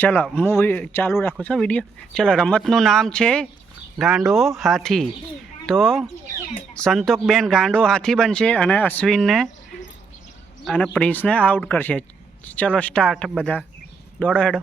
ચલો હું ચાલુ રાખું છું વિડીયો. ચલો રમતનું નામ છે ગાંડો હાથી. તો સંતોકબેન ગાંડો હાથી બનશે અને અશ્વિનને અને પ્રિન્સને આઉટ કરશે. ચલો સ્ટાર્ટ, બધા દોડો હેડો.